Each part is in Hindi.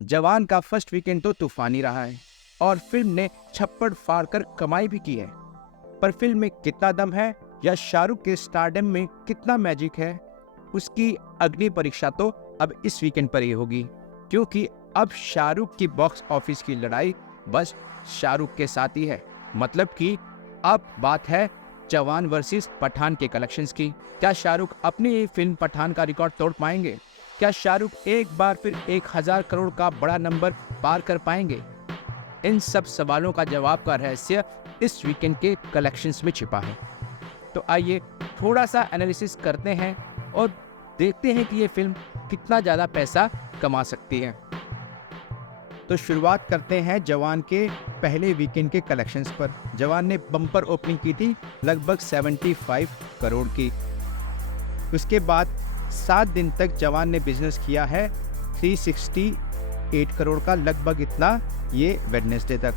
जवान का फर्स्ट वीकेंड तो तूफानी रहा है और फिल्म ने छप्पड़ फाड़ कर कमाई भी की है। पर फिल्म में कितना दम है या शाहरुख के स्टारडम में कितना मैजिक है, उसकी अग्नि परीक्षा तो अब इस वीकेंड पर ही होगी, क्योंकि अब शाहरुख की बॉक्स ऑफिस की लड़ाई बस शाहरुख के साथ ही है। मतलब कि अब बात है जवान वर्सेस पठान के कलेक्शंस की। क्या शाहरुख अपनी फिल्म पठान का रिकॉर्ड तोड़ पाएंगे? क्या शाहरुख एक बार फिर 1000 करोड़ का बड़ा नंबर पार कर पाएंगे? इन सब सवालों का जवाब का रहस्य इस वीकेंड के कलेक्शंस में छिपा है। तो आइए थोड़ा सा एनालिसिस करते हैं और देखते हैं कि ये फिल्म कितना ज़्यादा पैसा कमा सकती है। तो शुरुआत करते हैं जवान के पहले वीकेंड के कलेक्शंस पर। जवान ने बम्पर ओपनिंग की थी लगभग 75 करोड़ की। उसके बाद 7 दिन तक जवान ने बिजनेस किया है 368 करोड़ का, लगभग इतना ये वेडनेसडे तक।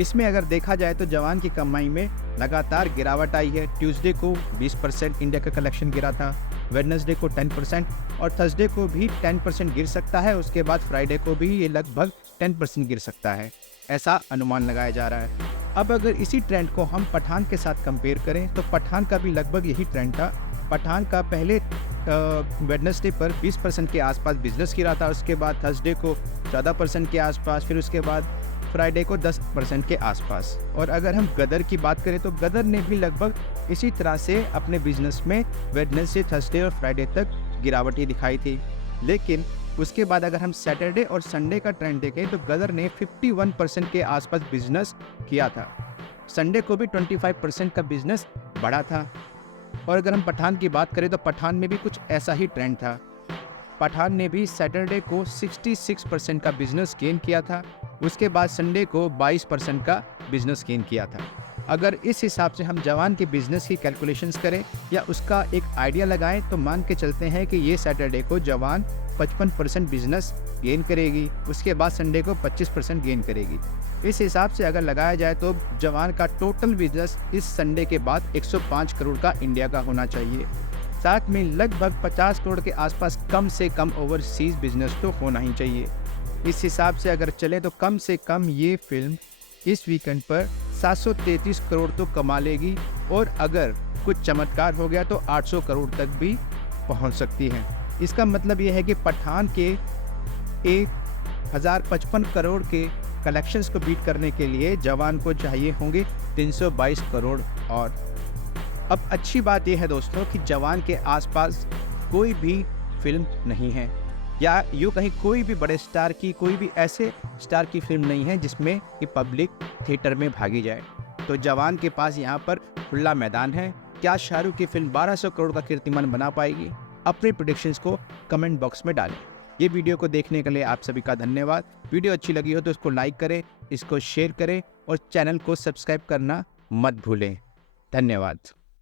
इसमें अगर देखा जाए तो जवान की कमाई में लगातार गिरावट आई है। ट्यूसडे को 20% इंडिया का कलेक्शन गिरा था, वेडनेसडे को 10% और थर्सडे को भी 10% गिर सकता है। उसके बाद फ्राइडे को भी ये लगभग 10% गिर सकता है, ऐसा अनुमान लगाया जा रहा है। अब अगर इसी ट्रेंड को हम पठान के साथ कंपेयर करें तो पठान का भी लगभग यही ट्रेंड था। पठान का पहले वेडनेसडे पर 20% के आसपास बिजनेस गिरा था, उसके बाद थर्सडे को 14% के आसपास, फिर उसके बाद फ्राइडे को 10% के आसपास। और अगर हम गदर की बात करें तो गदर ने भी लगभग इसी तरह से अपने बिजनेस में वेडनेसडे, थर्सडे और फ्राइडे तक गिरावट ही दिखाई थी। लेकिन उसके बाद अगर हम सैटरडे और संडे का ट्रेंड देखें तो गदर ने 51% के आसपास बिजनेस किया था। संडे को भी 25% का बिजनेस बढ़ा था। और अगर हम पठान की बात करें तो पठान में भी कुछ ऐसा ही ट्रेंड था। पठान ने भी सैटरडे को 66% का बिजनेस गेन किया था, उसके बाद संडे को 22% का बिजनेस गेन किया था। अगर इस हिसाब से हम जवान के बिजनेस की कैलकुलेशंस करें या उसका एक आइडिया लगाएं तो मान के चलते हैं कि ये सैटरडे को जवान 55% बिजनेस गेन करेगी, उसके बाद संडे को 25% गेन करेगी। इस हिसाब से अगर लगाया जाए तो जवान का टोटल बिजनेस इस संडे के बाद 105 करोड़ का इंडिया का होना चाहिए। साथ में लगभग 50 करोड़ के आसपास कम से कम ओवरसीज बिजनेस तो होना ही चाहिए। इस हिसाब से अगर चले तो कम से कम ये फिल्म इस वीकेंड पर 733 करोड़ तो कमा लेगी और अगर कुछ चमत्कार हो गया तो 800 करोड़ तक भी पहुंच सकती है। इसका मतलब ये है कि पठान के 1055 करोड़ के कलेक्शंस को बीट करने के लिए जवान को चाहिए होंगे 322 करोड़। और अब अच्छी बात यह है दोस्तों कि जवान के आसपास कोई भी फिल्म नहीं है, या यूँ कहीं कोई भी बड़े स्टार की, कोई भी ऐसे स्टार की फिल्म नहीं है जिसमें कि पब्लिक थिएटर में भागी जाए। तो जवान के पास यहाँ पर खुला मैदान है। क्या शाहरुख की फिल्म 1200 करोड़ का कीर्तिमान बना पाएगी? अपने प्रेडिक्शंस को कमेंट बॉक्स में डालें। ये वीडियो को देखने के लिए आप सभी का धन्यवाद। वीडियो अच्छी लगी हो तो इसको लाइक करें, इसको शेयर करें और चैनल को सब्सक्राइब करना मत भूलें। धन्यवाद।